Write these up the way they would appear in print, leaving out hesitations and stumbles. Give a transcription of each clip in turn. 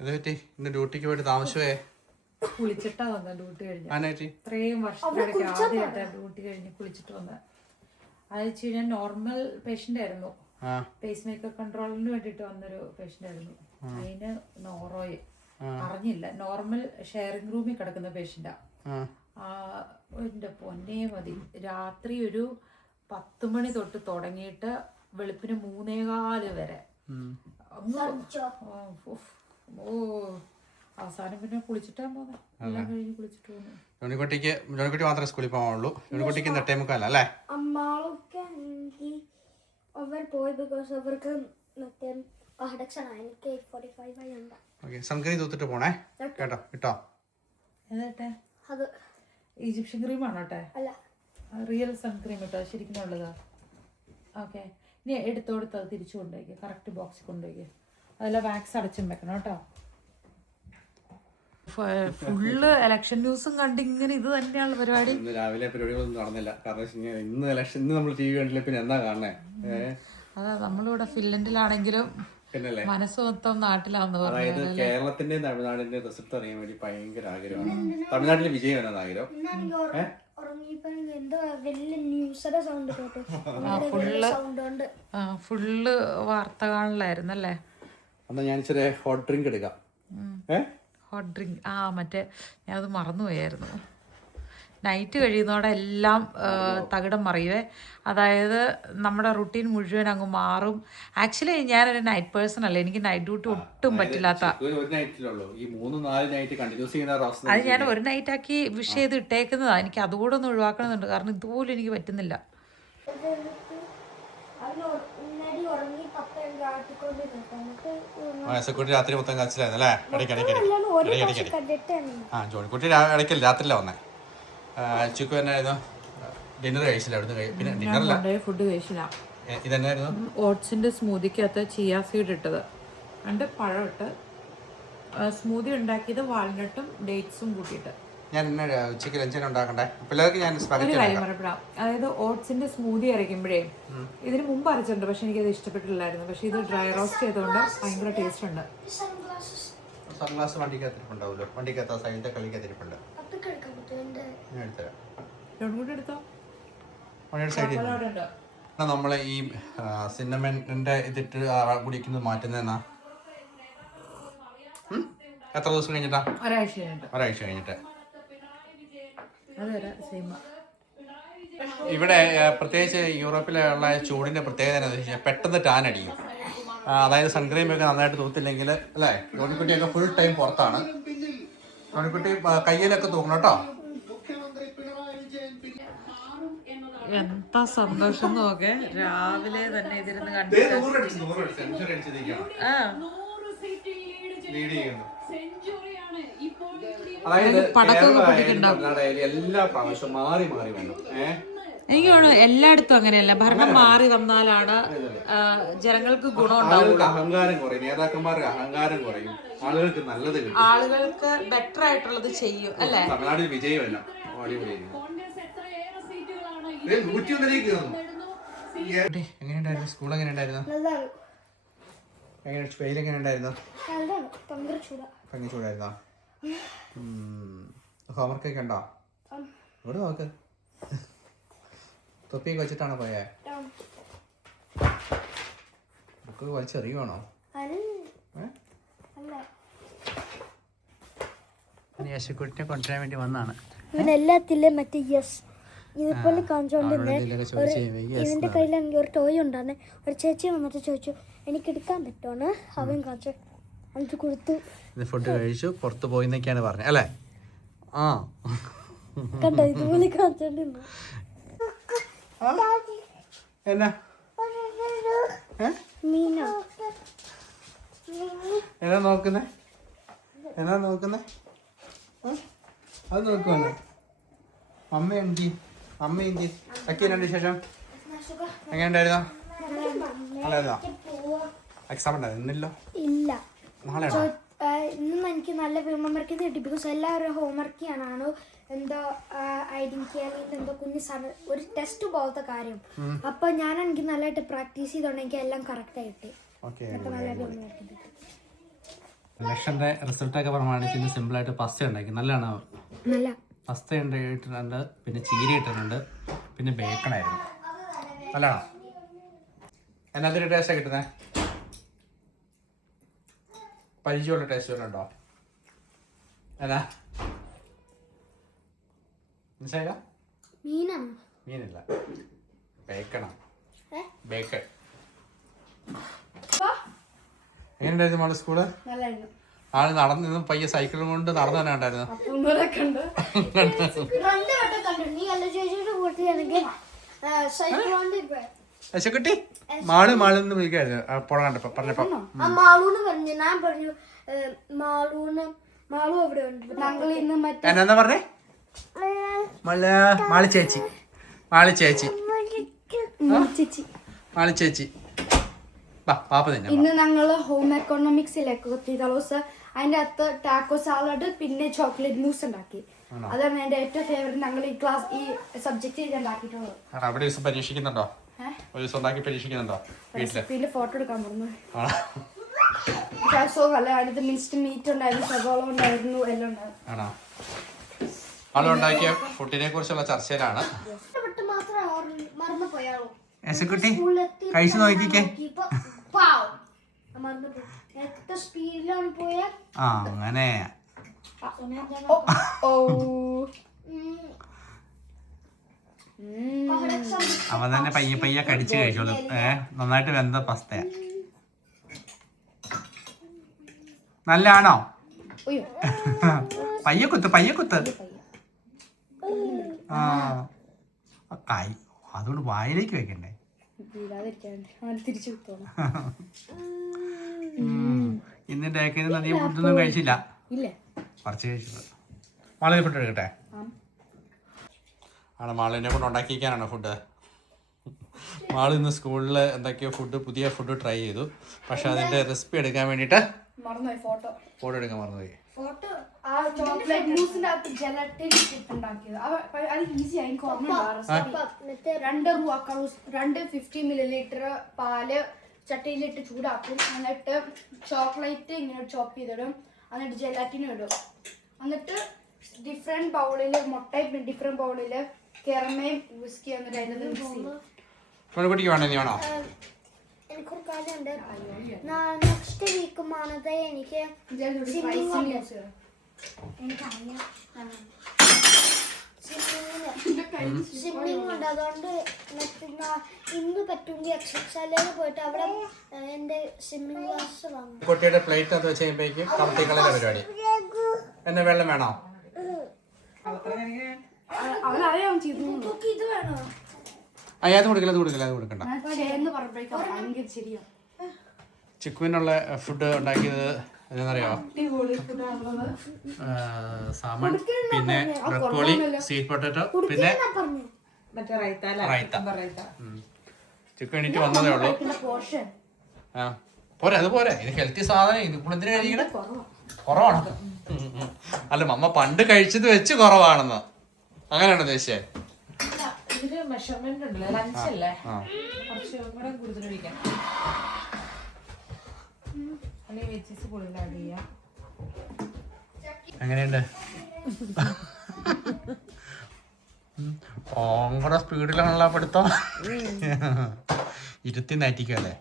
ഇന്ന് ഡ്യൂട്ടിക്ക് പോയിട്ട് താമസിച്ചേ? കുളിച്ചിട്ടാ വന്ന ഡ്യൂട്ടി കഴിഞ്ഞു. ഇത്രയും വർഷത്തിനിടയ്ക്ക് ആദ്യമായിട്ടാണ് ഡ്യൂട്ടി കഴിഞ്ഞ് കുളിച്ചിട്ട് വന്നത്. അത് വെച്ച് കഴിഞ്ഞാൽ നോർമൽ പേഷ്യന്റ് ആയിരുന്നു, പേസ് മേക്കർ കൺട്രോളിന് വേണ്ടിട്ട് വന്നൊരു പേഷ്യന്റ് ആയിരുന്നു. അതിന് നോറോയെ അറിഞ്ഞില്ല, നോർമൽ ഷെയറിംഗ് റൂമിൽ കിടക്കുന്ന പേഷ്യന്റാ. എന്റെ പൊന്നേ മതി, രാത്രി ഒരു 10 മണി തൊട്ട് തുടങ്ങിയിട്ട് വെളുപ്പിന് 3:15 വരെ. അവസാനം പിന്നെ കുളിച്ചിട്ടാ പോകുന്നത്, എല്ലാം കഴിഞ്ഞ് കുളിച്ചിട്ട് പോകുന്നു. ജോണിക്കുട്ടി മാത്രമേ സ്കൂളിൽ പോകാനുള്ളൂ. ജോണിക്കുട്ടിക്ക് 8:45 അല്ലേ? സൺസ്ക്രീൻ തൂത്തിട്ട് പോണേ കേട്ടോ. ഇട്ടോ അത് ഈജിപ്ഷ്യൻ ക്രീം ആണോ കേട്ടെ? റിയൽ സൺസ്ക്രീം കേട്ടോ, ശരിക്കും ഉള്ളതാ. ഓക്കെ, ഇനി എടുത്തോടുത്ത് അത് തിരിച്ചു കൊണ്ടുപോയി കറക്റ്റ് ബോക്സിൽ കൊണ്ടുപോയി. അതെല്ലാം വാക്സ് അടച്ചും വെക്കണം കേട്ടോ. ഫുള്ള് ഇലക്ഷൻ ന്യൂസും കണ്ട് ഇങ്ങനെ ഇത് തന്നെയാണ് പരിപാടി. രാവിലെ പരിപാടികളൊന്നും നടന്നില്ല, കാരണം ഇന്ന് ഇലക്ഷൻ നമ്മൾ TV കണ്ടില്ല, പിന്നെ എന്താ കാണണേ? അതാ നമ്മളിവിടെ ഫിൻലൻഡിലാണെങ്കിലും മനസ്സ് മൊത്തം നാട്ടിലാന്ന് പറഞ്ഞു. അതായത് കേരളത്തിന്റെയും തമിഴ്നാടിന്റെയും റിസൾട്ട് അറിയാൻ വേണ്ടി ഭയങ്കര ആഗ്രഹമാണ്. തമിഴ്നാട്ടിലെ വിജയം എന്നാണ് ആഗ്രഹം. ഫുള്ള് വാർത്ത കാണലായിരുന്നു അല്ലേ? എന്നാ ഞാൻ ഇച്ചിരി ഹോട്ട് ഡ്രിങ്ക് എടുക്കാം. ഹോട്ട് ഡ്രിങ്ക് മറ്റേ ഞാനത് മറന്നുപോയായിരുന്നു. നൈറ്റ് കഴിയുന്നതോടെ എല്ലാം തകിടം മറിയുവേ. അതായത് നമ്മുടെ റുട്ടീൻ മുഴുവൻ അങ്ങ് മാറും. ആക്ച്വലി ഞാനൊരു നൈറ്റ് പേഴ്സൺ അല്ല, എനിക്ക് നൈറ്റ് ഡ്യൂട്ടി ഒട്ടും പറ്റില്ലാത്ത. അത് ഞാൻ ഒരു നൈറ്റ് ആക്കി വിഷ് ചെയ്ത് ഇട്ടേക്കുന്നതാ. എനിക്ക് അതുകൂടെ ഒന്ന് ഒഴിവാക്കണമെന്നുണ്ട്, കാരണം ഇതുപോലും എനിക്ക് പറ്റുന്നില്ല. രാത്രി മൊത്തം കച്ചിലായിരുന്നു അല്ലേ? ജോണിക്കുട്ടി ഇടയ്ക്കല്ല രാത്രിയിലാ വന്നേ. ചിക്കു എന്നായിരുന്നു ഡിന്നർ കഴിച്ചില്ല? അവിടുന്ന് പിന്നെ ഡിന്നറില്ല, ഫുഡ് കഴിച്ചില്ല. ഇതെന്നായിരുന്നു? ഓട്സിന്റെ സ്മൂതിക്കകത്ത് ചിയാ സീഡ് ഇട്ടത്, രണ്ട് പഴം ഇട്ട് സ്മൂതി ഉണ്ടാക്കിയത്, വാൾനട്ടും ഡേറ്റ്സും കൂട്ടിയിട്ട്. ഞാൻ ഉച്ചയ്ക്ക് ലഞ്ചിന് ഉണ്ടാക്കണ്ടേ പിള്ളേർക്ക്? ഞാൻ അതായത് ഓട്സിന്റെ സ്മൂതി അരയ്ക്കുമ്പോഴേ, ഇതിന് മുമ്പ് അരച്ചിട്ടുണ്ട്, പക്ഷെ എനിക്കത് ഇഷ്ടപ്പെട്ടില്ലായിരുന്നു. പക്ഷെ ഇത് ഡ്രൈ റോസ്റ്റ് ചെയ്തുകൊണ്ട് ഭയങ്കര ടേസ്റ്റ് ഉണ്ട്. സൺഗ്ലാസ് വണ്ടിക്കകത്തിരിപ്പുണ്ടാവുമല്ലോ, വണ്ടിക്കകത്ത് സൈഡിന്റെ കളിക്കകത്തിരിപ്പുണ്ട്. നമ്മള് ഈ സിന്നമന്റെ ഇതിട്ട് കുടിക്കുന്നത് മാറ്റുന്ന എത്ര ദിവസം കഴിഞ്ഞിട്ടാ? ഒരാഴ്ച കഴിഞ്ഞിട്ട്. ഇവിടെ പ്രത്യേകിച്ച് യൂറോപ്പിലുള്ള ചൂടിന്റെ പ്രത്യേകത എന്താണെന്ന് വെച്ചാൽ പെട്ടെന്ന് ടാൻ അടിക്കും. അതായത് സൺക്രീം ഒക്കെ നന്നായിട്ട് തൂത്തില്ലെങ്കിൽ അല്ലേ? ജോണിക്കുട്ടിയൊക്കെ ഫുൾ ടൈം പുറത്താണ്. ജോണിക്കുട്ടി കയ്യിലൊക്കെ തൂക്കണം കേട്ടോ. എന്താ സന്തോഷം നോക്കെ, രാവിലെ തന്നെ ഇതിരുന്ന് കണ്ടു. എല്ലാ പ്രാവശ്യവും മാറി മാറി വേണം. എനിക്ക് തോന്നുന്നു എല്ലായിടത്തും അങ്ങനെയല്ല, ഭരണം മാറി വന്നാലാണ് ജനങ്ങൾക്ക് ഗുണം ഉണ്ടാവുക. അഹങ്കാരം കുറയും, നേതാക്കന്മാർക്ക് അഹങ്കാരം കുറയും, ആളുകൾക്ക് നല്ലത് കിട്ടും, ആളുകൾക്ക് ബെറ്റർ ആയിട്ടുള്ളത് ചെയ്യും അല്ലേ? തമിഴ്നാട്ടിൽ വിജയമല്ല, എങ്ങനെയുണ്ടായിരുന്നു സ്കൂൾ? എങ്ങനെയുണ്ടായിരുന്നു? വെയിൽ എങ്ങനെയുണ്ടായിരുന്നു? ഭയങ്കര ചൂടായിരുന്നോ? ഹോംവർക്കൊക്കെ ഉണ്ടോ? ഇവിടെ നോക്ക്, തൊപ്പിയൊക്കെ വെച്ചിട്ടാണോ പോയേ? ബുക്ക് വലിച്ചെറിയുവാണോ? യേശുക്കുട്ടിനെ കൊണ്ടുവരാൻ വേണ്ടി വന്നാണ്. എല്ലാത്തിലും മറ്റേ യെസ് ഇതുപോലെ കാണിച്ചോണ്ടിരുന്നേ. ഇവന്റെ കയ്യിലാണെങ്കിൽ ഒരു ടോയ് ഉണ്ടായിരുന്നേ. ഒരു ചേച്ചി വന്നിട്ട് ചോദിച്ചു എനിക്ക് എടുക്കാൻ പറ്റുമോന്ന്. അവൻ കാണിച്ചു, എനിക്ക് കൊടുത്തു. ഫുഡ് കഴിച്ചു, പുറത്ത് പോയിന്നൊക്കെയാണ് പറഞ്ഞത് അല്ലേ? കണ്ടോ, ഇതുപോലെ കാണിച്ചോണ്ടിരുന്നു. എന്നാ എന്നാ നോക്കുന്നേ? എന്നാ നോക്കുന്നേ? അത് നോക്കുവാണ്. അമ്മ എന്തി? രണ്ട് വിശേഷം എങ്ങനെയുണ്ടായിരുന്നോ? നല്ലതായിരുന്നോ? എക്സാം ഉണ്ടായിരുന്നു ഇന്നല്ലോ? ഇല്ല, നാളെ ഇന്നും എനിക്ക് നല്ല ഹോംവർക്ക് കിട്ടി. ബിക്കോസ് എല്ലാവരും ഹോംവർക്ക് ചെയ്യാനാണ് എന്തോ ഐഡന്റിറ്റി അല്ലെങ്കിൽ എന്തോ കുഞ്ഞു ഒരു ടെസ്റ്റ് പോലത്തെ കാര്യം. അപ്പൊ എനിക്ക് നല്ലതായിട്ട് പ്രാക്ടീസ് ചെയ്തോണ്ട് എനിക്ക് എല്ലാം കറക്റ്റ് ആയിട്ട് ഇലക്ഷൻ്റെ റിസൾട്ടൊക്കെ പ്രമാണിച്ച് ഇന്ന് സിമ്പിളായിട്ട് പസ്ത ഉണ്ടാക്കി. നല്ലതാണോ? നല്ല പസ്ത ഇട്ടിട്ടുണ്ട്, പിന്നെ ചീര ഇട്ടിട്ടുണ്ട്, പിന്നെ ബേക്കണായിരുന്നു. നല്ലതാണോ? എന്നാത്തിൻ്റെ ടേസ്റ്റാണ് കിട്ടുന്നത്? പരിചയമുള്ള ടേസ്റ്റ് വല്ലതും ഉണ്ടോ? എന്നാ മനസ്സിലായില്ല? മീനാണോ? മീനില്ല, ബേക്കണാ. ബേക്കൺ. എങ്ങനെയുണ്ടായിരുന്നു മോളെ സ്കൂള്? നല്ലായിരുന്നു. ആള് നടന്നു പയ്യെ സൈക്കിളും കൊണ്ട് നടന്നു തന്നെ ഉണ്ടായിരുന്നു. യശക്കുട്ടി മാളെന്ന് വിളിക്കായിരുന്നു കണ്ടപ്പോ പറഞ്ഞപ്പോ. മാളൂന്ന് പറഞ്ഞു, ഞാൻ പറഞ്ഞു മാളു അവിടെ ഉണ്ട്. ഞങ്ങൾ ഇന്ന് എന്നാ പറഞ്ഞേ? മാളി ചേച്ചി, മാളി ചേച്ചി, മാളി ചേച്ചി. ഇന്ന് ഞങ്ങള് ഹോം എക്കണോമിക്സിലേക്ക് ദിവസം അതിന്റെ അകത്ത് ടാക്കോ സാലഡ് പിന്നെ ചോക്ലേറ്റ് മൂസ് ഉണ്ടാക്കി. അതാണ് എന്റെ ഏറ്റവും ഫേവറേറ്റ്. ഞങ്ങൾ ഈ ക്ലാസ് ഈ സബ്ജക്റ്റ് ഉണ്ടാക്കിയിട്ടുള്ളത്. അവിടെ ദിവസം പരീക്ഷിക്കുന്നുണ്ടോ? ഒരു ദിവസം ഉണ്ടാക്കി പരീക്ഷിക്കുന്നുണ്ടോ? വീട്ടില് ഫോട്ടോ എടുക്കാൻ പറഞ്ഞു. അടുത്ത് മിക്സ്ഡ് മീറ്റ് ഉണ്ടായിരുന്നു, സവാള ഉണ്ടായിരുന്നു, എല്ലാം ഉണ്ടായിരുന്നു. ആണോ? ആളുണ്ടാക്കിയ ഫുഡിനെ കുറിച്ചുള്ള ചർച്ചയിലാണ്. യശക്കുട്ടി കഴിച്ചു നോക്കിക്കേ. അങ്ങനെ അവൻ തന്നെ പയ്യെ പയ്യെ കടിച്ചു കഴിച്ചോളൂ. നന്നായിട്ട് വെന്ത പസ്തയാ. നല്ലാണോ? പയ്യക്കുത്ത് പയ്യക്കുത്ത്. ആ അതുകൊണ്ട് വായിലേക്ക് വെക്കണ്ടേ? ഇന്നിന്റെ നീ ഫുഡൊന്നും കഴിച്ചില്ല? കുറച്ച് കഴിച്ചില്ല. മാളിന് ഫുഡ് എടുക്കട്ടെ? ആണ് മാളിനെ കൊണ്ട് ഉണ്ടാക്കിക്കാനാണോ ഫുഡ്? മാള് ഇന്ന് സ്കൂളിൽ എന്തൊക്കെയോ പുതിയ ഫുഡ് ട്രൈ ചെയ്തു. പക്ഷെ അതിന്റെ റെസിപ്പി എടുക്കാൻ വേണ്ടിട്ട് ഫോട്ടോ എടുക്കാൻ മറന്നുപോയി. രണ്ട് 50 milliliter പാല് ചട്ടിയിലിട്ട് ചൂടാക്കും. എന്നിട്ട് ചോക്ലേറ്റ് ഇങ്ങനെ ചോപ്പ് ചെയ്തിടും. എന്നിട്ട് ജെലാറ്റിനും ഇടും. എന്നിട്ട് ഡിഫറെന്റ് ബൗളില് മുട്ടയും ഡിഫറെന്റ് ബൗളില് കെറമയും വിസ്കി എന്നിട്ട് അതിനകത്ത് മിക്സ് ചെയ്യും. എനിക്കൊരു കാര്യമുണ്ട്. നെക്സ്റ്റ് വീക്ക് മാനത്തെ എനിക്ക് സ്വിമ്മിങ് ഉണ്ട്. അതുകൊണ്ട് ഇന്ന് പറ്റുമെങ്കിൽ എക്സസൈസിലേക്ക് പോയിട്ട് അവിടെ എന്റെ സ്വിമ്മിങ് ക്ലാസ് വാങ്ങും. കുട്ടിയുടെ പ്ലേറ്റ് അത് വെച്ച് കഴിയുമ്പോഴേക്കും കമത്തിക്കളെ പരിപാടി. എന്നെ വെള്ളം വേണോ? അവനറിയാം ഇത് വേണോ? അത് കൊടുക്കണ്ട. ചിക്കുവിനുള്ള ഫുഡ് ഉണ്ടാക്കിയത് എന്താണെന്നറിയോ? സാമൺ, പിന്നെ ബ്രക്കോളി, സ്വീറ്റ് പൊട്ടാറ്റോ, പിന്നെ റൈത്ത. ചിക്കു എണീറ്റ് വന്നതേ ഉള്ളൂ. പോരെ, അത് പോരെ. ഇത് ഹെൽത്തി സാധനം. ഇത് ഇപ്പോൾ എന്തിനാ കഴിക്കണേ? കുറവാണ്. അല്ല മമ്മ പണ്ട് കഴിച്ചത് വെച്ച് കുറവാണെന്ന് അങ്ങനെയാണോ ഉദ്ദേശിച്ചേ? എങ്ങനെയുണ്ട്? ഭയങ്കര സ്പീഡിലാണല്ലോ പഠിത്തം. ഇരുത്തി നാറ്റിക്കല്ലേ?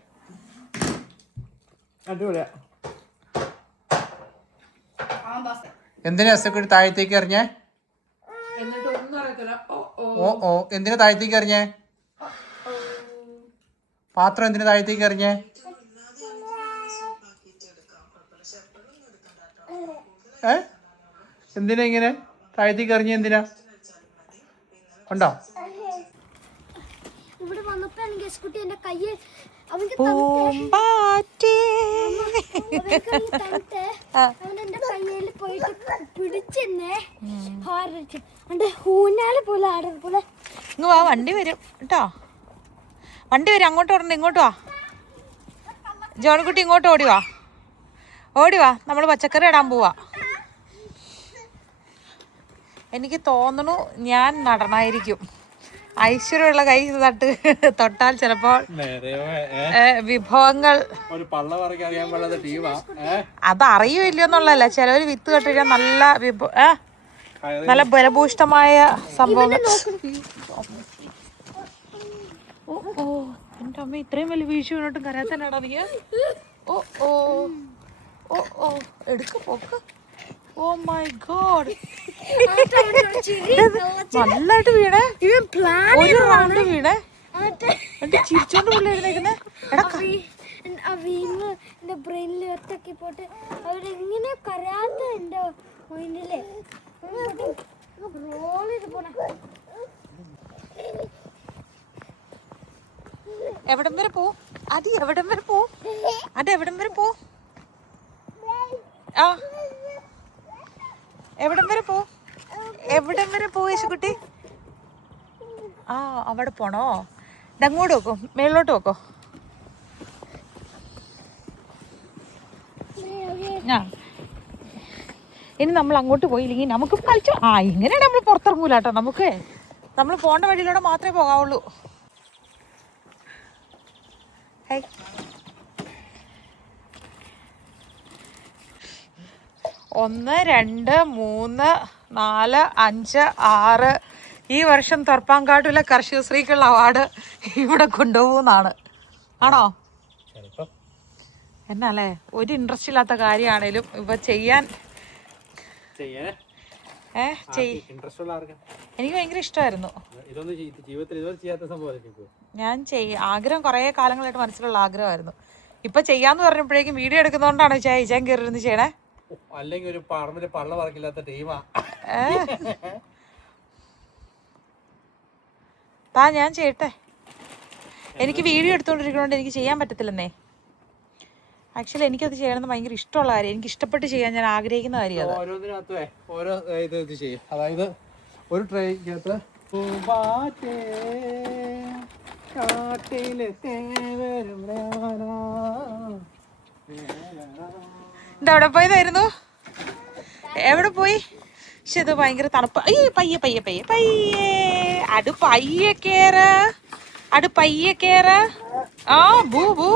എന്തിനാ എസ്സൊക്കെ താഴത്തേക്ക് എറിഞ്ഞേ? ഓ എന്തിനാ താഴത്തേക്ക് എറിഞ്ഞേ? പാത്രം എന്തിനാ താഴത്തേക്ക് എറിഞ്ഞേ? എന്തിനാ ഇങ്ങനെ താഴത്തേക്ക് എറിഞ്ഞ? എന്തിനാ? ഉണ്ടോ? ഇവിടെ വന്നപ്പോ എനിക്ക് എന്റെ കയ്യിൽ അവൻ എന്റെ കയ്യിൽ പോയിട്ട് പിടിച്ചെന്നെ ഊഞ്ഞാല് പോലെ ആടുന്ന പോലെ. ഇങ്ങ് വാ, വണ്ടി വരും കേട്ടോ. വണ്ടി വരും. അങ്ങോട്ട് ഓടണ്ട, ഇങ്ങോട്ട് വാ. ജോൺകുട്ടി ഇങ്ങോട്ട് ഓടിവാ, ഓടിവാ. നമ്മൾ പച്ചക്കറി ഇടാൻ പോവാ. എനിക്ക് തോന്നുന്നു ഞാൻ നടണമായിരിക്കും. ഐശ്വര്യമുള്ള കൈ തൊട്ടാൽ ചിലപ്പോൾ വിഭവങ്ങൾ അത് അറിയില്ലോ എന്നുള്ളതല്ല. ചിലവര് വിത്ത് കെട്ടിട്ട് നല്ല നല്ല ബലഭൂഷ്ടമായ സംഭവങ്ങൾ. ഓ ഓ എന്റെ അമ്മ ഇത്രയും വലിയ വീഴ്ച വീണിട്ടും കരയാത്തന്നാടാ നീ. ഓ ഓ ഓ ഓ എടുക്ക പോക്ക്. ഓ മൈ ഗോഡ്, നല്ലായിട്ട് വീണേ. ഒരു റൗണ്ട് വീണേ എന്നിട്ട് ചിരിച്ചോണ്ട് പുള്ളി എഴുന്നേക്കുന്നേ. എന്റെ ബ്രെയിനിൽ ഒറ്റക്കി പോട്ട് അവരെങ്ങനെ കരാത്ത എന്റെ മൈൻഡില് റോൾ ചെയ്ത് പോണ. എവിടം വരെ പോ അത്, എവിടം വരെ പോ അത്, എവിടം വരെ പോ. ആ എവിടം വരെ പോ, എവിടം വരെ പോ യേശുക്കുട്ടി. ആ അവിടെ പോണോ? ഇതങ്ങോട്ട് വെക്കോ, മേളിലോട്ട് വെക്കോ. ആ ഇനി നമ്മൾ അങ്ങോട്ട് പോയില്ലെങ്കിൽ നമുക്ക് കളിച്ചു. ആ ഇങ്ങനെയാണ് നമ്മൾ പുറത്തിറങ്ങൂല കേട്ടോ. നമ്മൾ പോകേണ്ട വഴിയിലൂടെ മാത്രമേ പോകാവുള്ളൂ. 1 2 3 4 5 6 ഈ വർഷം തൊർപ്പാങ്കാട്ടിലെ കർഷകശ്രീക്കുള്ള അവാർഡ് ഇവിടെ കൊണ്ടുപോകുന്നതാണ്. ആണോ? എന്നല്ലേ ഒരു ഇൻട്രസ്റ്റ് ഇല്ലാത്ത കാര്യമാണേലും ഇപ്പൊ ചെയ്യാൻ എനിക്ക് ഭയങ്കര ഇഷ്ടമായിരുന്നു. ഞാൻ ആഗ്രഹം കുറേ കാലങ്ങളായിട്ട് മനസ്സിലുള്ള ആഗ്രഹമായിരുന്നു. ഇപ്പൊ ചെയ്യാന്ന് പറഞ്ഞപ്പോഴേക്കും വീഡിയോ എടുക്കുന്നോണ്ടാണ് ഇച്ചാൻ കയറിയിരുന്ന് ചെയ്യണേ. അല്ലെങ്കിൽ ഒരു പറമ്പില് പള്ള പറക്കില്ലാത്ത ടീമാ. ഞാൻ ചെയ്യട്ടെ. എനിക്ക് വീഡിയോ എടുത്തോണ്ടിരിക്കണോണ്ട് എനിക്ക് ചെയ്യാൻ പറ്റത്തില്ലെന്നേ. ആക്ച്വലി എനിക്കത് ചെയ്യണമെന്ന് ഭയങ്കര ഇഷ്ടമുള്ള കാര്യം. എനിക്ക് ഇഷ്ടപ്പെട്ട് ചെയ്യാൻ ഞാൻ ആഗ്രഹിക്കുന്ന കാര്യം. ഓരോന്നിനകത്ത് ഓരോ ഇത് ചെയ്യും. അതായത് ഒരു ട്രെയിനകത്ത് എവിടെ പോയതായിരുന്നു? എവിടെ പോയി? പക്ഷെ ഇത് ഭയങ്കര തണുപ്പ്. പയ്യെ പയ്യെ പയ്യെ പയ്യെ അട് പയ്യെ കേറ്, അട് പയ്യെ കേറ്. ആ ബൂ ബൂ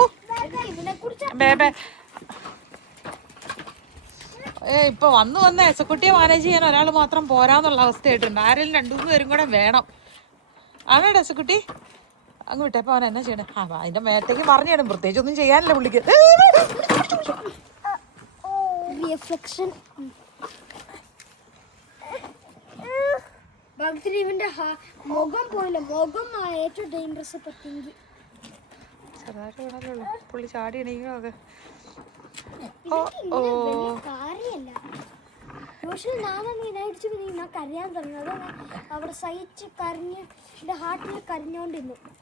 ബേബേ. ഇപ്പൊ വന്ന് എസക്കുട്ടിയെ മാനേജ് ചെയ്യാൻ ഒരാൾ മാത്രം പോരാന്നുള്ള അവസ്ഥയായിട്ടുണ്ട്. ആരെങ്കിലും 2-3 പേരും കൂടെ വേണം. ആണോ എസക്കുട്ടി? അങ്ങ് വിട്ടേപ്പോ അവൻ എന്നാ ചെയ്യണേ? അതിന്റെ മേത്തേക്ക് പറഞ്ഞു തരും. പ്രത്യേകിച്ച് ഒന്നും ചെയ്യാനില്ല പുള്ളിക്ക്. മുഖം പോലെ മുഖം ഏറ്റവും ഡേഞ്ചറസ് പറ്റിയെങ്കിൽ പുള്ളി ചാടി എണീക്കണൊക്കെ.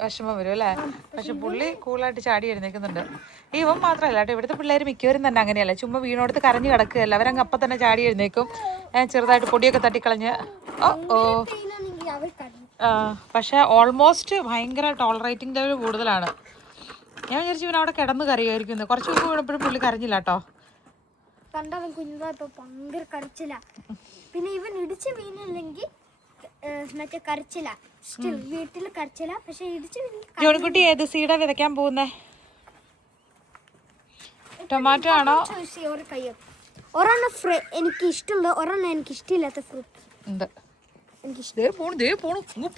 വിഷമം വരും അല്ലേ? പക്ഷെ പുള്ളി കൂളായിട്ട് ചാടി എഴുന്നേക്കുന്നുണ്ട്. ഇവൻ മാത്രല്ല കേട്ടോ, ഇവിടുത്തെ പിള്ളേർ മിക്കവരും തന്നെ അങ്ങനെയല്ല. ചുമ്മാ വീണോടുത്ത് കരഞ്ഞു കിടക്കുകയല്ല, അവരങ്ങ് അപ്പം തന്നെ ചാടി എഴുന്നേക്കും. ചെറുതായിട്ട് പൊടിയൊക്കെ തട്ടിക്കളഞ്ഞ് പക്ഷെ ഓൾമോസ്റ്റ് ഭയങ്കര ടോളറേറ്റിംഗ് ലെവൽ കൂടുതലാണ്. ഞാൻ വിചാരിച്ചു ഇവൻ അവിടെ കിടന്ന് കരയുമായിരിക്കും. കുറച്ച് മുമ്പ് വീണപ്പോഴും പുള്ളി കരഞ്ഞില്ല കേട്ടോ. കണ്ടവൻ കുഞ്ഞതായപ്പോ ഭയങ്കര കരച്ചില്ല. പിന്നെ ഇവൻ ഇടിച്ച് വീണില്ലെങ്കിൽ മറ്റേ കരച്ചില്ല. സ്റ്റിൽ വീട്ടിൽ കരച്ചില്ല. പക്ഷെ ഇടിച്ച് ജോണിക്കുട്ടി ഏത് സീഡാ വിതയ്ക്കാൻ പോകുന്നേ? ടൊമാറ്റോ ആണോ? ഒരെണ്ണം എനിക്ക് ഇഷ്ടമുള്ള, ഒരെണ്ണം എനിക്ക് ഇഷ്ടമില്ലാത്ത ഫ്രൂട്ട് ഉണ്ട്.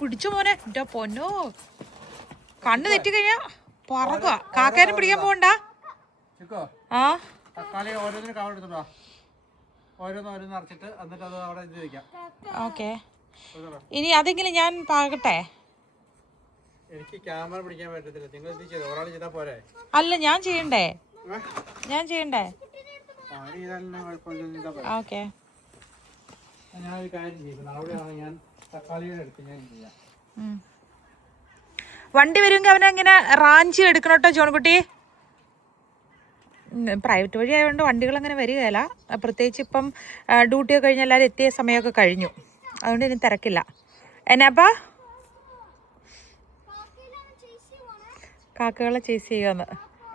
പിടിച്ചു മോനെ. എന്റെ പൊന്നോ, കണ്ണ് തെറ്റിക്കഴിഞ്ഞാ പറക. കാക്കാനും പിടിക്കാൻ പോകണ്ട. ആ ഓക്കെ. ഇനി അതെങ്കിലും ഞാൻ പാകട്ടെ. എനിക്ക് ക്യാമറ പിടിക്കാൻ പറ്റത്തില്ല. നിങ്ങൾ ഒരാൾ ചെയ്താ പോരെ? അല്ല ഞാൻ ചെയ്യണ്ടേ? ഓക്കെ. ഞാനൊരു കാര്യം ചെയ്യും. അവിടെയാണ് ഞാൻ തക്കാളിയുടെ അടുത്ത് ഞാൻ ചെയ്യാം. വണ്ടി വരുമെങ്കിൽ അവനെങ്ങനെ റാഞ്ചി എടുക്കണോട്ടോ ജോൺകുട്ടി. പ്രൈവറ്റ് വഴി ആയതുകൊണ്ട് വണ്ടികൾ അങ്ങനെ വരികയില്ല. പ്രത്യേകിച്ച് ഇപ്പം ഡ്യൂട്ടിയൊക്കെ കഴിഞ്ഞ് എല്ലാവരും എത്തിയ സമയമൊക്കെ കഴിഞ്ഞു. അതുകൊണ്ട് ഇനി തിരക്കില്ല. എന്നാപ്പാ? കാക്കകളെ ചേസ് ചെയ്യുമെന്ന്.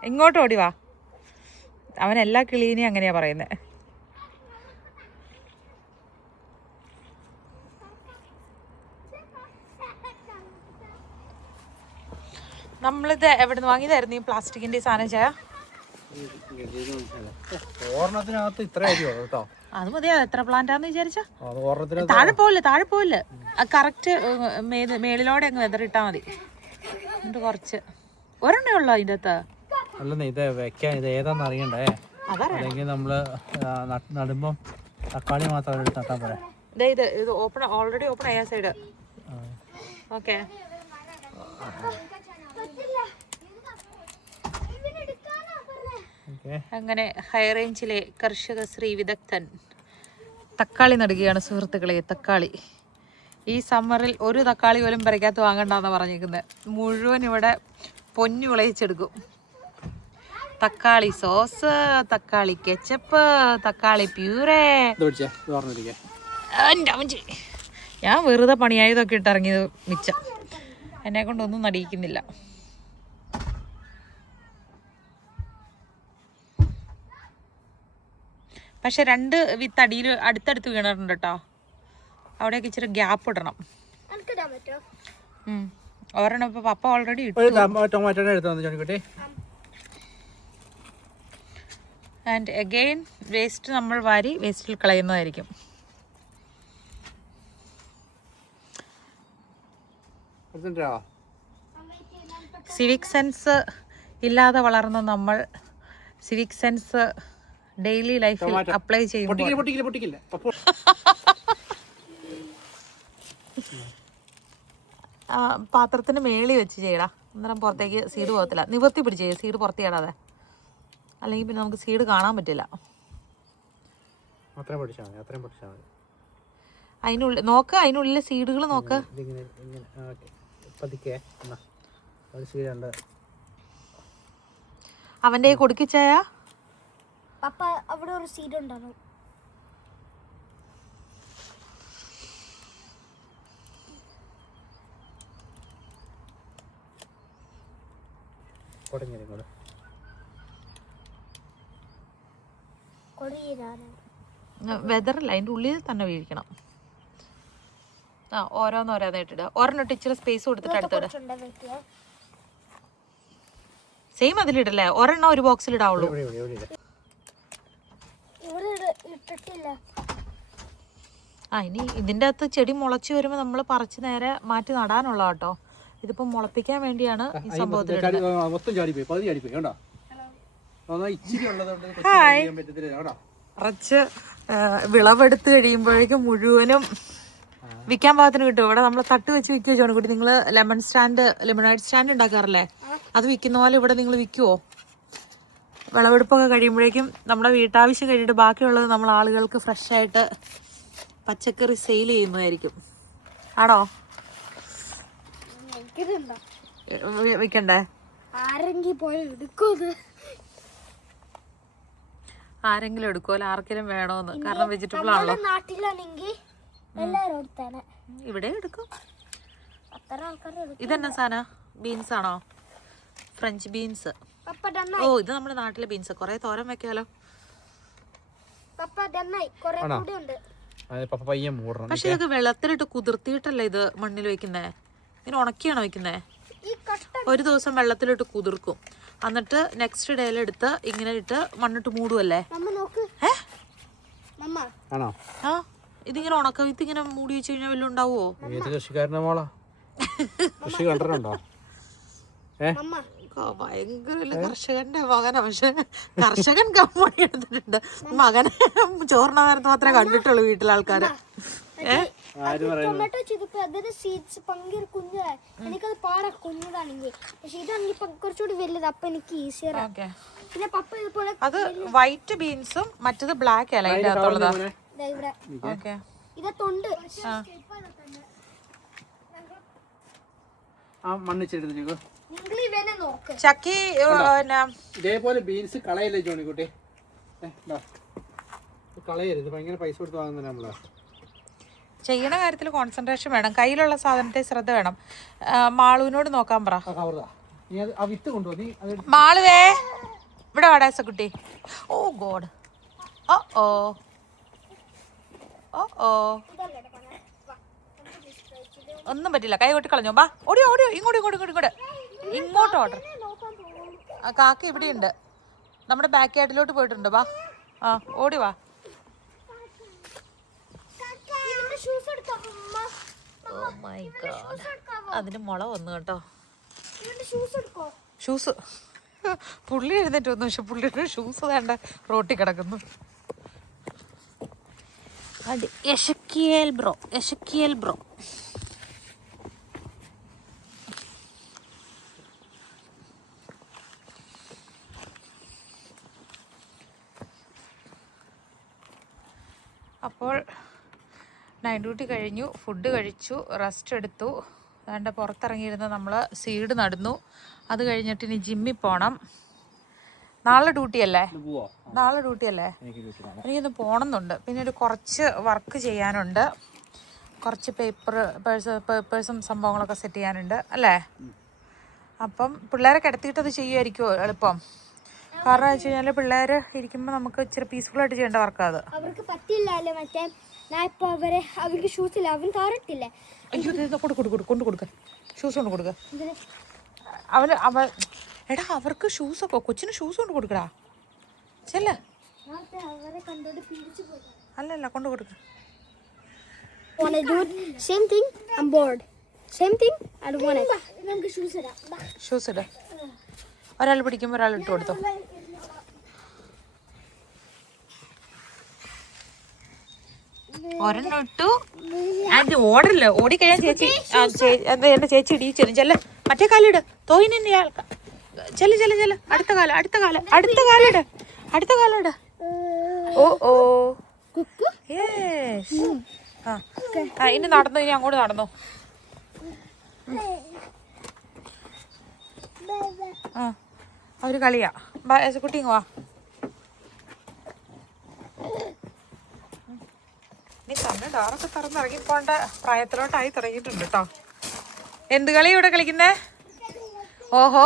ഇങ്ങോട്ട് ഓടി വാ. അവൻ എല്ലാ കിളീനെയും അങ്ങനെയാ പറയുന്നത്. നമ്മളിത് എവിടെ നിന്ന് വാങ്ങിയതായിരുന്നു ഈ പ്ലാസ്റ്റിക്കിന്റെ സാധനം ചായ? ഓർണത്തിനകത്ത് ഇത്ര അരിയോ കേട്ടോ. അത് മതിയോ? എത്ര പ്ലാന്റാന്ന് വിചാരിച്ച? താഴെ പോവില്ല. കറക്റ്റ് മേളിലോടെ അങ്ങ് വെതറിട്ടാ മതി. എന്നിട്ട് കുറച്ച് ഒരെണ്ണേ ഉള്ളു അതിൻ്റെ അകത്ത്. അല്ലെന്നേ ഇത് വെക്കാൻ ഇത് ഏതാന്ന് അറിയണ്ടേ? അല്ലെങ്കിൽ നമ്മള് നടുമ്പം തക്കാളി മാത്രം എടുത്ത് നട്ടാൻ പോരെ. ഇത് ഓപ്പൺ ഓൾറെഡി ഓപ്പൺ ആയ സൈഡ്. ഓക്കെ, അങ്ങനെ ഹൈ റേഞ്ചിലെ കർഷക ശ്രീ വിദഗ്ധൻ തക്കാളി നടുകയാണ് സുഹൃത്തുക്കളെ. തക്കാളി ഈ സമ്മറിൽ ഒരു തക്കാളി പോലും പറിക്കാത്ത വാങ്ങണ്ടെന്ന് പറഞ്ഞിരിക്കുന്നത്. മുഴുവൻ ഇവിടെ പൊന്നു വിളയിച്ചെടുക്കും. തക്കാളി സോസ്, തക്കാളി കെച്ചപ്പ്, തക്കാളി പ്യൂരേ. ഞാൻ വെറുതെ പണിയായതൊക്കെ ഇട്ടിറങ്ങിയത് മിച്ചം. എന്നെ കൊണ്ടൊന്നും നടിയിക്കുന്നില്ല. പക്ഷെ 2 വിത്ത് അടിയിൽ അടുത്തടുത്ത് വീണിട്ടുണ്ട് കേട്ടോ. അവിടെയൊക്കെ ഇച്ചിരി ഗ്യാപ്പ് ഇടണം. ഒരെണ്ണം ഇപ്പൊ പപ്പ ഓൾറെഡി ഇട്ടു. ആൻഡ് അഗെയിൻ വേസ്റ്റ് നമ്മൾ വാരി വേസ്റ്റിൽ കളയുന്നതായിരിക്കും. സിവിക് സെൻസ് ഇല്ലാതെ വളർന്ന നമ്മൾ സിവിക് സെൻസ് ഡെയിലി ലൈഫിൽ അപ്ലൈ ചെയ്യുമ്പോൾ പാത്രത്തിന് മേളി വെച്ച് ചെയ്യടാ. അന്നേരം പുറത്തേക്ക് സീഡ് പോകത്തില്ല. നിവർത്തി പിടിച്ച് ചെയ്യും, സീഡ് പുറത്ത് ചെയ്യടാതെ. അല്ലെങ്കിൽ പിന്നെ നമുക്ക് സീഡ് കാണാൻ പറ്റില്ല. അതിനുള്ളിൽ നോക്ക്, അതിനുള്ളിലെ സീഡുകൾ നോക്ക്. അവന്റെ കൊടുക്കിച്ചായ പപ്പ അവിടെ ഒരു സീഡ് ഉണ്ടാവും. വെതറില്ല, അതിൻ്റെ ഉള്ളിൽ തന്നെ വീഴിക്കണം. ഓരോന്നോരോന്ന് ഇട്ടിടുക. ഒരെണ്ണിട്ട് ഇച്ചിരി സ്പേസ് കൊടുത്തിട്ട് അടുത്തിടുക. സെയിം അതിലിടല്ലേ? ഒരെണ്ണം ഒരു ബോക്സിൽ ഇടാവുള്ളൂ. ഇനി ഇതിൻ്റെ അകത്ത് ചെടി മുളച്ചു വരുമ്പോൾ നമ്മൾ പറിച്ച് നേരെ മാറ്റി നടാനുള്ള കേട്ടോ. ഇതിപ്പോ മുളപ്പിക്കാൻ വേണ്ടിയാണ് ഈ സംഭവത്തിൽ. കുറച്ച് വിളവെടുത്ത് കഴിയുമ്പോഴേക്കും മുഴുവനും വിൽക്കാൻ പാകത്തിന് കിട്ടും. ഇവിടെ നമ്മൾ തട്ട് വെച്ച് വിൽക്കുവോ ചോണക്കുട്ടി? നിങ്ങൾ ലെമണൈഡ് സ്റ്റാൻഡ് ഉണ്ടാക്കാറില്ലേ? അത് വിൽക്കുന്ന പോലെ ഇവിടെ നിങ്ങൾ വിൽക്കുവോ? വിളവെടുപ്പൊക്കെ കഴിയുമ്പോഴേക്കും നമ്മുടെ വീട്ടാവശ്യം കഴിഞ്ഞിട്ട് ബാക്കിയുള്ളത് നമ്മൾ ആളുകൾക്ക് ഫ്രഷ് ആയിട്ട് പച്ചക്കറി സെയിൽ ചെയ്യുന്നതായിരിക്കും. ആണോ? വിൽക്കണ്ടേ? ആരെങ്കിലും എടുക്കുമല്ലോ, ആർക്കെങ്കിലും വേണോന്ന്. കാരണം വെജിറ്റബിൾ ആണല്ലോ. ഇവിടെ എടുക്കും. ഇതെന്നാ സാധനം? ബീൻസ് ആണോ? French beans. ഓ, ഇത് നമ്മുടെ നാട്ടിലെ ബീൻസ്. കൊറേ തോരൻ വെക്കാലോ. പക്ഷെ ഇതൊക്കെ വെള്ളത്തിലിട്ട് കുതിർത്തിയിട്ടല്ലേ ഇത് മണ്ണിൽ വെക്കുന്നേ? ഇങ്ങനെ ഉണക്കിയാണോ വെക്കുന്നേ? ഒരു ദിവസം വെള്ളത്തിലിട്ട് കുതിർക്കും, എന്നിട്ട് നെക്സ്റ്റ് ഡേയിലെടുത്ത് ഇങ്ങനെ ഇട്ട് മണ്ണിട്ട് മൂടുവല്ലേ? ആ, ഇതിങ്ങനെ ഉണക്ക വിത്ത് ഇങ്ങനെ മൂടി വെച്ച് കഴിഞ്ഞാൽ വല്ലതും ഉണ്ടാവുമോ? ഭയങ്കര കർഷകന്റെ മകനാ. പക്ഷെ കർഷകൻ കമ്മണി എടുത്തിട്ടുണ്ട്. മകനെ ചോറിന നേരത്ത് മാത്രമേ കണ്ടിട്ടുള്ളൂ വീട്ടിലെ ആൾക്കാര്. അത് വൈറ്റ് ബീൻസും മറ്റത് ബ്ലാക്ക് അല്ല അതിന്റെ അകത്തുള്ളതാ. ചക്കി ഇതേപോലെ ബീൻസ് കളയല്ലേ ജോണിക്കുട്ടി? കളയരുത്, ഭയങ്കര പൈസ കൊടുത്ത് വാങ്ങുന്നില്ല നമ്മള്. ചെയ്യണ കാര്യത്തിൽ കോൺസെൻട്രേഷൻ വേണം, കയ്യിലുള്ള സാധനത്തെ ശ്രദ്ധ വേണം. മാളുവിനോട് നോക്കാൻ പറ. മാളുവേ ഇവിടെ വാടാ കുട്ടി. ഓ ഗോഡ്. ഓ ഓ ഓ ഓ, ഒന്നും പറ്റില്ല. കൈ കൊട്ടി കളഞ്ഞോ. ബാ, ഓടിയോ ഓടിയോ, ഇങ്ങോട്ട് ഇങ്ങോട്ട് ഇങ്ങോട്ട് ഇങ്ങോട്ട്. ഇങ്ങോട്ട് ഓർഡർ. ആ കാക്ക ഇവിടെയുണ്ട്, നമ്മുടെ ബാക്ക് യാർഡിലോട്ട് പോയിട്ടുണ്ട്. വാ, ആ ഓടി വാ. Oh my God. അതിന് മുള വന്നു കേട്ടോ. ഷൂസ് പുള്ളി എഴുന്നേറ്റ് വന്നു, പക്ഷെ പുള്ളിയുടെ ഷൂസ് വേണ്ട റോട്ടിൽ കിടക്കുന്നു. അത് എഷക്കിയേൽ ബ്രോ. അപ്പോൾ നൈറ്റ് ഡ്യൂട്ടി കഴിഞ്ഞു, ഫുഡ് കഴിച്ചു, റെസ്റ്റ് എടുത്തു. അതുകൊണ്ട് പുറത്തിറങ്ങിയിരുന്ന് നമ്മൾ സീഡ് നടുന്നു. അത് കഴിഞ്ഞിട്ട് ഇനി ജിമ്മിൽ പോകണം. നാളെ ഡ്യൂട്ടി അല്ലേ? എനിക്കൊന്ന് പോകണമെന്നുണ്ട്. പിന്നെ ഒരു കുറച്ച് വർക്ക് ചെയ്യാനുണ്ട്, കുറച്ച് പേപ്പേഴ്സും സംഭവങ്ങളൊക്കെ സെറ്റ് ചെയ്യാനുണ്ട് അല്ലേ? അപ്പം പിള്ളേരെ കിടത്തിയിട്ട് അത് ചെയ്യുമായിരിക്കുമോ എളുപ്പം? കാരണം വെച്ച് കഴിഞ്ഞാൽ പിള്ളേർ ഇരിക്കുമ്പോൾ നമുക്ക് ഇച്ചിരി പീസ്ഫുള്ളായിട്ട് ചെയ്യേണ്ട വർക്കാണ് അത്. അവർക്ക് പറ്റില്ലല്ലോ, മറ്റേ അവർക്ക് ഷൂസ് ഇല്ല, അവൻ കാറട്ടില്ലേ. അയ്യോ കൊണ്ട് കൊടുക്ക, ഷൂസ് കൊണ്ട് കൊടുക്ക. എടാ അവർക്ക് ഷൂസൊക്കെ, കൊച്ചിന് ഷൂസ് കൊണ്ട് കൊടുക്കടാ. ചെല്ല, അല്ലല്ല കൊണ്ട് കൊടുക്ക. ഷൂസ് ഇട, ഒരാൾ പിടിക്കുമ്പോൾ ഒരാൾ ഇട്ട് കൊടുത്തോ. ഒരെണ്ണം ഇട്ടു. അത് ഓടല്ല, ഓടിക്കഴിയാൻ ചേച്ചി എന്റെ ചേച്ചി ഇടിയിച്ചു. ചെല്ല, മറ്റേ കാലിട് തോയിന്. ചെല്ല, അടുത്ത കാലിട്. ഓ ഇനി നടന്നു, ഇനി അങ്ങോട്ട് നടന്നു. ആ അവര് കളിയാ. കുട്ടി ഇങ്ങ് വാ. നീ തന്നെ ഡോറൊക്കെ തുറന്നിറങ്ങിപ്പോണ്ട പ്രായത്തിലോട്ടായി തുടങ്ങിയിട്ടുണ്ട് കേട്ടോ. എന്ത് കളി ഇവിടെ കളിക്കുന്നേ? ഓഹോ,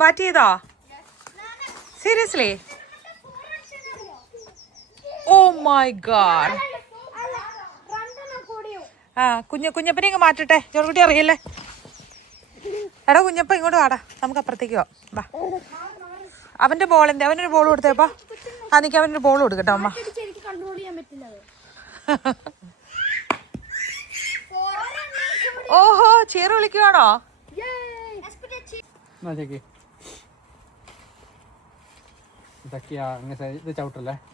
ബാറ്റ് ചെയ്തോ? സീരിയസ്ലി? Oh my god. ആ കുഞ്ഞപ്പനെ ഇങ്ങ് മാറ്റട്ടെ. ജോർക്കുട്ടി അറിയില്ലേ? എടാ കുഞ്ഞപ്പ ഇങ്ങോട്ട് വാടാ, നമുക്ക് അപ്പുറത്തേക്ക് വാ. അവന്റെ ബോളിന്റെ അവനൊരു ബോൾ കൊടുത്തേപ്പാ. ആ നിക്ക് അവനൊരു ബോൾ കൊടുക്കട്ടോ അമ്മ. ഓഹോ, ചേറ് വിളിക്കുവാണോ?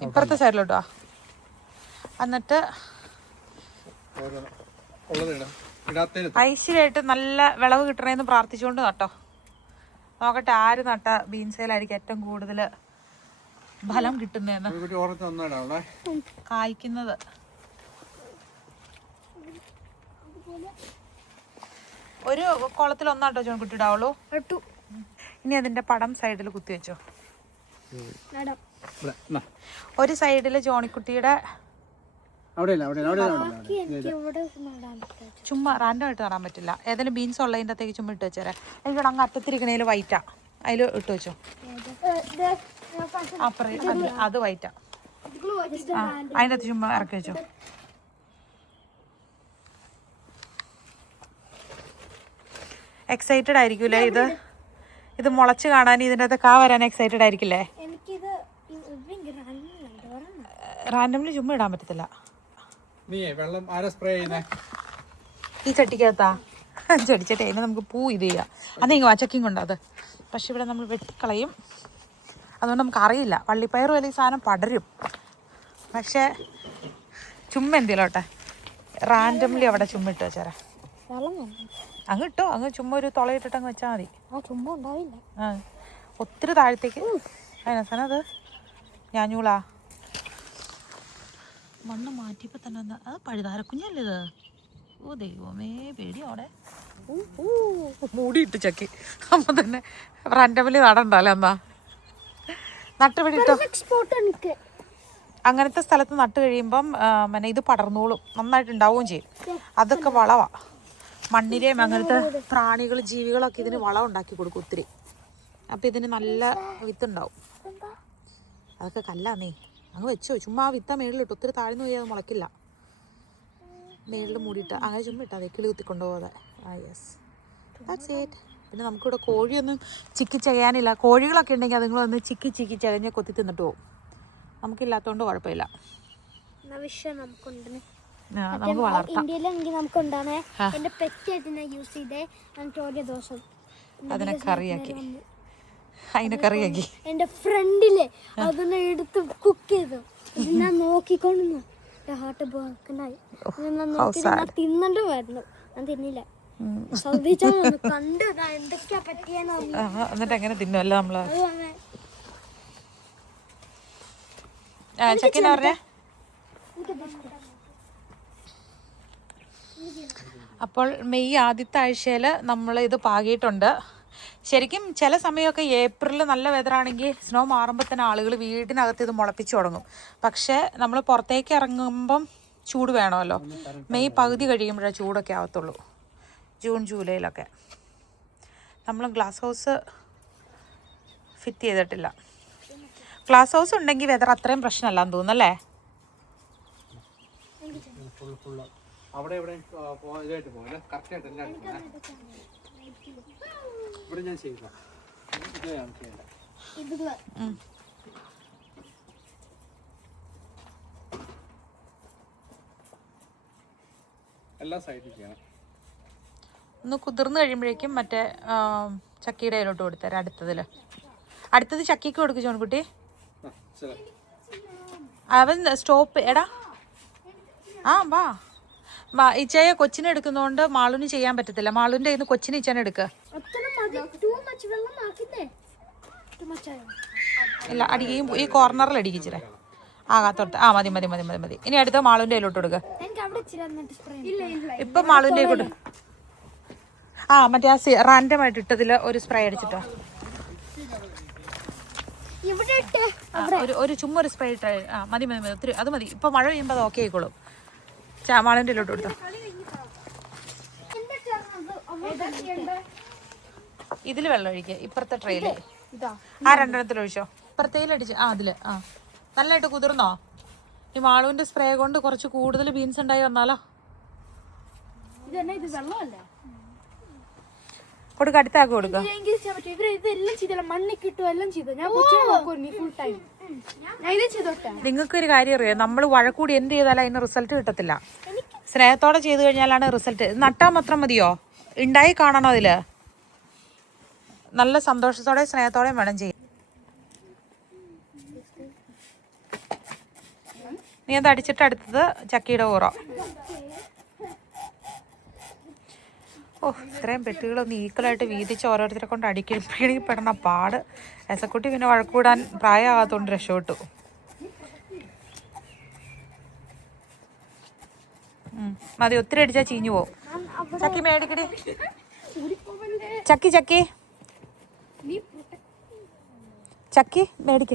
ഇപ്പുറത്തെ സൈഡിലോട്ട് വാ. എന്നിട്ട് ഐശ്വര്യമായിട്ട് നല്ല വിളവ് കിട്ടണേന്ന് പ്രാർത്ഥിച്ചുകൊണ്ട് നട്ടോ. നോക്കട്ടെ ആര് നട്ട ബീൻസയിലായിരിക്കും ഏറ്റവും കൂടുതൽ ഫലം കിട്ടുന്നതെന്ന്. കായ്ക്കുന്നത് ഒരു കുളത്തിൽ ഒന്നാട്ടോ ജോൺകുട്ടി ഇടാവുള്ളൂ. ഇനി അതിന്റെ പടം സൈഡിൽ കുത്തി വെച്ചോ. ഒരു സൈഡില് ജോണിക്കുട്ടിയുടെ ചുമ്മാ റാൻഡം ആയിട്ട് നടാൻ പറ്റില്ല. ഏതെങ്കിലും ബീൻസ് ഉള്ളതിൻ്റെ അകത്തേക്ക് ചുമ്മാ ഇട്ട് വെച്ചേരാ. എനിക്കിവിടെ അങ്ങ് അറ്റത്തിരിക്കണേൽ വൈറ്റാ, അതിൽ ഇട്ട് വെച്ചോ. അപ്പുറം അത് വൈറ്റാ, അതിൻ്റെ അകത്ത് ചുമ്മാ ഇറക്കി വെച്ചോ. എക്സൈറ്റഡ് ആയിരിക്കൂലേ ഇത് മുളച്ച് കാണാൻ, ഇതിൻ്റെ അകത്ത് കാ വരാൻ എക്സൈറ്റഡ് ആയിരിക്കില്ലേ? റാൻഡംലി ചുമ്മാ ഇടാൻ പറ്റത്തില്ല. ഈ ചട്ടിക്കകത്താ ചെടിച്ചട്ടി, അതിന് നമുക്ക് പൂ ഇത് ചെയ്യാം. അതെങ്കിൽ വച്ചക്കിങ് ഉണ്ട് അത്. പക്ഷെ ഇവിടെ നമ്മൾ വെട്ടിക്കളയും, അതുകൊണ്ട് നമുക്ക് അറിയില്ല. വള്ളിപ്പയർ വലിയ സാധനം പടരും. പക്ഷേ ചുമ്മാ എന്തിലോട്ടെ റാൻഡംലി അവിടെ ചുമ്മാ ഇട്ട് വെച്ചേരാ. അങ്ങ് ഇട്ടോ, അങ്ങ് ചുമ്മാ ഒരു തുളയിട്ടിട്ട് അങ്ങ് വെച്ചാൽ മതി. ചുമ്മാ ഉണ്ടാവില്ല. ആ ഒത്തിരി താഴത്തേക്ക് അതിനവസാനം അത് ഞാഞ്ഞൂളാ. മണ്ണ് മാറ്റിയപ്പോൾ തന്നെ അത് പഴുതാരക്കുഞ്ഞല്ലേ ഇത്? ഓ ദൈവമേ, പേടിയോടെ മൂടിയിട്ട് ചക്കി. അപ്പം തന്നെ റാൻഡംലി നടണ്ടല്ലോ. എന്നാ നട്ടുപിടിട്ടോ. അങ്ങനത്തെ സ്ഥലത്ത് നട്ട് കഴിയുമ്പം പിന്നെ ഇത് പടർന്നോളും, നന്നായിട്ട് ഉണ്ടാവുകയും ചെയ്യും. അതൊക്കെ വളവാ. മണ്ണിലെയും അങ്ങനത്തെ പ്രാണികൾ ജീവികളൊക്കെ ഇതിന് വളം ഉണ്ടാക്കി കൊടുക്കും ഒത്തിരി. അപ്പം ഇതിന് നല്ല വിത്തുണ്ടാവും. അതൊക്കെ കല്ലാന്നേ, അങ്ങ് വെച്ചോ. ചുമ്മാ ആ വിത്ത മേളിലിട്ട് ഒത്തിരി താഴ്ന്നു പോയി അത് മുളക്കില്ല. മേളിൽ മൂടിയിട്ട് അങ്ങനെ ചുമ്മാ ഇട്ടാൽ മതി, കിളി കുത്തിക്കൊണ്ടുപോകാതെ. ആ യെസ്, ദാറ്റ്സ് ഇറ്റ്. പിന്നെ നമുക്കിവിടെ കോഴിയൊന്നും ചിക്കി ചെയ്യാനില്ല. കോഴികളൊക്കെ ഉണ്ടെങ്കിൽ അതുങ്ങളൊന്ന് ചിക്കി ചകഞ്ഞ് കൊത്തി തിന്നിട്ട് പോകും. നമുക്കില്ലാത്തതുകൊണ്ട് കുഴപ്പമില്ല, നമുക്ക് വളർത്താം. ഇന്ത്യയിലാണെങ്കിൽ നമുക്കുണ്ടാണ്. എന്റെ പെറ്റായിട്ട് ഞാൻ യൂസ് ചെയ്തേ. ഓരോ ദിവസം അതിനെ കറിയാക്കി എന്റെ ഫ്രണ്ടില് അതിനെ എടുത്ത് കുക്ക് ചെയ്തു. ഞാൻ നോക്കിക്കൊണ്ടിരുന്നു. ഹാർട്ട് ബ്രോക്കനായി. തിന്നണ്ടും വരുന്നു. ഞാൻ തിന്നില്ല. കണ്ടു എന്തൊക്കെയാ പറ്റിയെന്ന്. എന്നിട്ട് എങ്ങനെ തിന്നുമല്ലോ നമ്മള്. ചക്കിനാ പറഞ്ഞേ. അപ്പോൾ മെയ് ആദ്യത്തെ ആഴ്ചയിൽ നമ്മൾ ഇത് പാകിയിട്ടുണ്ട്. ശരിക്കും ചില സമയമൊക്കെ ഏപ്രിൽ നല്ല വെതറാണെങ്കിൽ സ്നോ മാറുമ്പോൾ തന്നെ ആളുകൾ വീടിനകത്ത് ഇത് മുളപ്പിച്ച് തുടങ്ങും. പക്ഷേ നമ്മൾ പുറത്തേക്ക് ഇറങ്ങുമ്പം ചൂട് വേണമല്ലോ. മെയ് പകുതി കഴിയുമ്പോഴേ ചൂടൊക്കെ ആവത്തുള്ളൂ. ജൂൺ ജൂലൈയിലൊക്കെ. നമ്മൾ ഗ്ലാസ് ഹൗസ് ഫിറ്റ് ചെയ്തിട്ടില്ല. ഗ്ലാസ് ഹൗസ് ഉണ്ടെങ്കിൽ വെതർ അത്രയും പ്രശ്നമല്ലാന്ന് തോന്നുന്നല്ലേ. അവിടെ ഇതായിട്ട് പോകല്ലേ, കറക്റ്റായിട്ട് എല്ലാം ഇവിടെ ഞാൻ ചെയ്യില്ല. എല്ലാ സൈഡിൽ ചെയ്യണം. ഒന്ന് കുതിർന്ന് കഴിയുമ്പോഴേക്കും മറ്റേ ചക്കിയുടെ കയ്യിലോട്ട് കൊടുത്തരാം. അടുത്തത് ചക്കിക്ക് കൊടുക്കും ജോൺകുട്ടി. അവൻ സ്റ്റോപ്പ് എടാ. വാ ഇച്ചയെ കൊച്ചിനെ എടുക്കുന്നതുകൊണ്ട് മാളുന് ചെയ്യാൻ പറ്റത്തില്ല. മാളുവിൻ്റെ കയ്യിൽ നിന്ന് കൊച്ചിനെ ഇച്ചനെ എടുക്കുക. ഇല്ല, അടിക്കുകയും ഈ കോർണറിൽ അടിക്കിച്ചിരേ. ആകാത്തോട്ട് മതി. ഇനി അടുത്ത മാളുവിൻ്റെ കയ്യിലോട്ട് കൊടുക്കുക. ഇപ്പം മാളുവിൻ്റെ കൊടു. മറ്റേ റാൻഡം ആയിട്ട് ഇട്ടതിൽ ഒരു സ്പ്രേ അടിച്ചിട്ടോ. ഒരു ചുമ്മാ ഒരു സ്പ്രേ ഇട്ട. മതി ഒത്തിരി അത് മതി. ഇപ്പൊ മഴ പെയ്യുമ്പോൾ അത് ഓക്കെ ആയിക്കോളും. മാളിൻ്റെ ഇല്ലോട്ട് കൊടുത്തോ. ഇതിൽ വെള്ളം ഒഴിക്കുക. ഇപ്പുറത്തെ ട്രെയില് രണ്ടെണ്ണത്തിൽ ഒഴിച്ചോ. ഇപ്പുറത്തേലടിച്ച് അതില് നല്ലതായിട്ട് കുതിർന്നോ. ഈ മാളുവിന്റെ സ്പ്രേ കൊണ്ട് കുറച്ച് കൂടുതൽ ബീൻസ് ഉണ്ടായി വന്നാലോ. കൊടുക്ക, അടുത്താക്കി കൊടുക്കുക. നിങ്ങൾക്കൊരു കാര്യം അറിയാം, നമ്മൾ വഴക്കൂടി എന്ത് ചെയ്താലും അതിന് റിസൾട്ട് കിട്ടത്തില്ല. സ്നേഹത്തോടെ ചെയ്തു കഴിഞ്ഞാലാണ് റിസൾട്ട്. നട്ടാൽ മാത്രം മതിയോ, ഉണ്ടായി കാണണോ. അതില് നല്ല സന്തോഷത്തോടെ സ്നേഹത്തോടെയും വേണം ചെയ്യാൻ. നീ അത് അടിച്ചിട്ട് അടുത്തത് ചക്കിയുടെ ഊറോ. ഇത്രയും പെട്ടികളൊന്ന് ഈക്വലായിട്ട് വീതിച്ച് ഓരോരുത്തരെ കൊണ്ട് അടിക്കണമെങ്കിൽ പെടണ പാട്. എസക്കുട്ടി പിന്നെ വഴക്കൂടാൻ പ്രായമാകാത്തോണ്ട് രക്ഷപ്പെട്ടു. മതി, ഒത്തിരി അടിച്ചാൽ ചീഞ്ഞു പോവും. ചക്കി മേടിക്കടി. ചക്കി മേടിക്ക.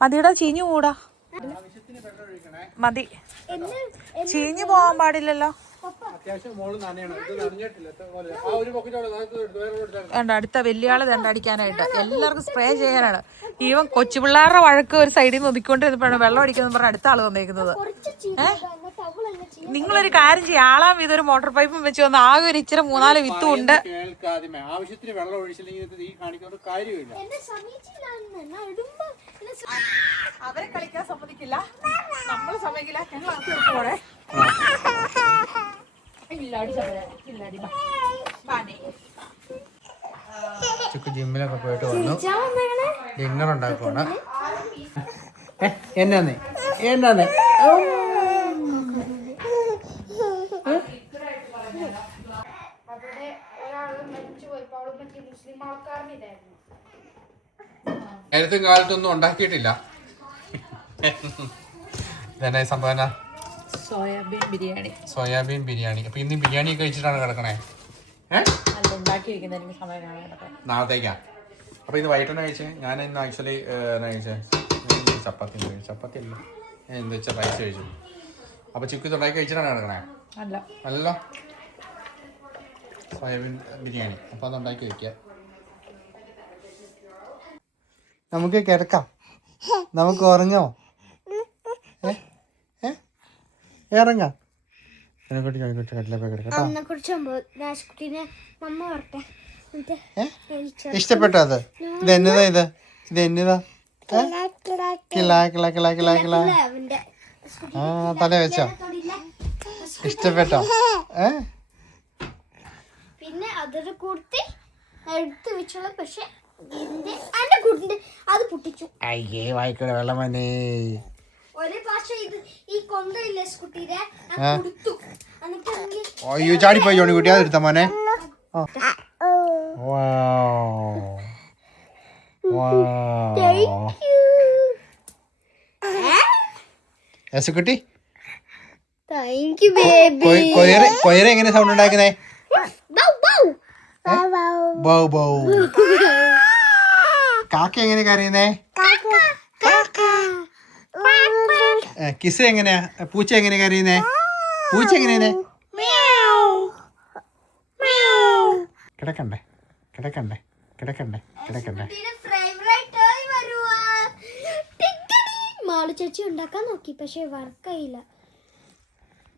മതിയുടെ ചീഞ്ഞു കൂടാ. മതി, ചീഞ്ഞു പോവാൻ പാടില്ലല്ലോ. അടുത്ത വലിയ ആള് ദണ്ടടിക്കാനായിട്ട് എല്ലാവർക്കും സ്പ്രേ ചെയ്യാനാണ്. ഈവൻ കൊച്ചു പിള്ളേരുടെ വഴക്ക് ഒരു സൈഡിൽ നിന്ന് ഒതുക്കൊണ്ടിരുന്നപ്പോഴാണ് വെള്ളം അടിക്കുന്ന പറഞ്ഞ അടുത്ത ആള് വന്നേക്കുന്നത്. നിങ്ങളൊരു കാര്യം ചെയ്യും, ആളാം ഇതൊരു മോട്ടോർ പൈപ്പും വെച്ച് വന്ന് ആകെ ഒരു ഇച്ചിരി 3-4 വിത്തും ഉണ്ട്. ആവശ്യത്തിന് വെള്ളം ഒഴിച്ചില്ലെങ്കിൽ ഈ കാണിക്കുന്ന കാര്യമില്ല. അവരെ കളിക്കാൻ സമ്മതിക്കില്ല, നമ്മൾ സമ്മതിക്കില്ല. ഞങ്ങൾ ജിമ്മിലൊക്കെ പോയിട്ട് വന്നു. ഡിന്നർ ഉണ്ടാക്കുവാണ്. എന്നാന്നേ നേരത്തെ കാലത്തൊന്നും ഉണ്ടാക്കിയിട്ടില്ല. ഇതന്നെ സംഭവന സോയാബീൻ ബിരിയാണി. അപ്പൊ ഇന്ന് ബിരിയാണി കഴിച്ചിട്ടാണ് കിടക്കണേ. നാളത്തേക്കാ. അപ്പൊ ഇത് വൈകിട്ടാണ് കഴിച്ചേ. ഞാൻ ഇന്ന് ആക്ച്വലി കഴിച്ചേ ചപ്പാത്തി അല്ല, എന്താ വെച്ചാൽ റൈസ് കഴിച്ചു. അപ്പൊ ചിക്കൻ ഉണ്ടാക്കി കഴിച്ചിട്ടാണ് കിടക്കണേ. അല്ലല്ലോ, സോയാബീൻ ബിരിയാണി. അപ്പൊ അതുണ്ടാക്കി വെക്കുക. നമുക്ക് കിടക്കാം, നമുക്ക് ഉറങ്ങാം, ഇറങ്ങാം. ചോണിക്കുട്ടി കട്ടിലെ പോയി കിടക്കാം കേട്ടോ. അതിനെ കുറിച്ച് രാജ്കുട്ടീനെ മമ്മ പറട്ടെ. ഇഷ്ടപ്പെട്ടോ അത്? ഇത് എന്നതാ ഇത് എന്നതാ? കിള അവന്റെ ആ തല വെച്ചോ? ഇഷ്ടപ്പെട്ടോ? പിന്നെ അതൊരു കുർത്തി എടുത്ത് വെച്ചോളൂ. പക്ഷെ എന്റെ കുർത്തിന്റെ അത് പൊട്ടിച്ചു. അയ്യേ വായിക്കൂടെ വെള്ളം വന്നേ. ഒരു പ്രാവശ്യം ഇത് ഈ കൊണ്ടയില്ലേ സ്കൂട്ടിയുടെ കൊടുത്തു. എന്നിട്ട് അയ്യോ ചാടിപ്പോയി ചോണിക്കുട്ടി. അത് എടുത്ത മോനെ. യേശുക്കുട്ടി താങ്ക് യു ബേബി. കൊയറ എങ്ങനെ സൗണ്ട് ഉണ്ടാക്കുന്നേ? Bow bow. കാക്ക എങ്ങനെ കരയുന്നേ? കിസ് എങ്ങനെയാ? പൂച്ച എങ്ങനെ കരയുന്നേ? പൂച്ച എങ്ങനെയാ? കിടക്കണ്ടേ കിടക്കണ്ടേ കിടക്കണ്ടേ കിടക്കണ്ടേ? മാളു ചേച്ചി ഉണ്ടാക്കാൻ നോക്കി പക്ഷെ വർക്കായില്ല.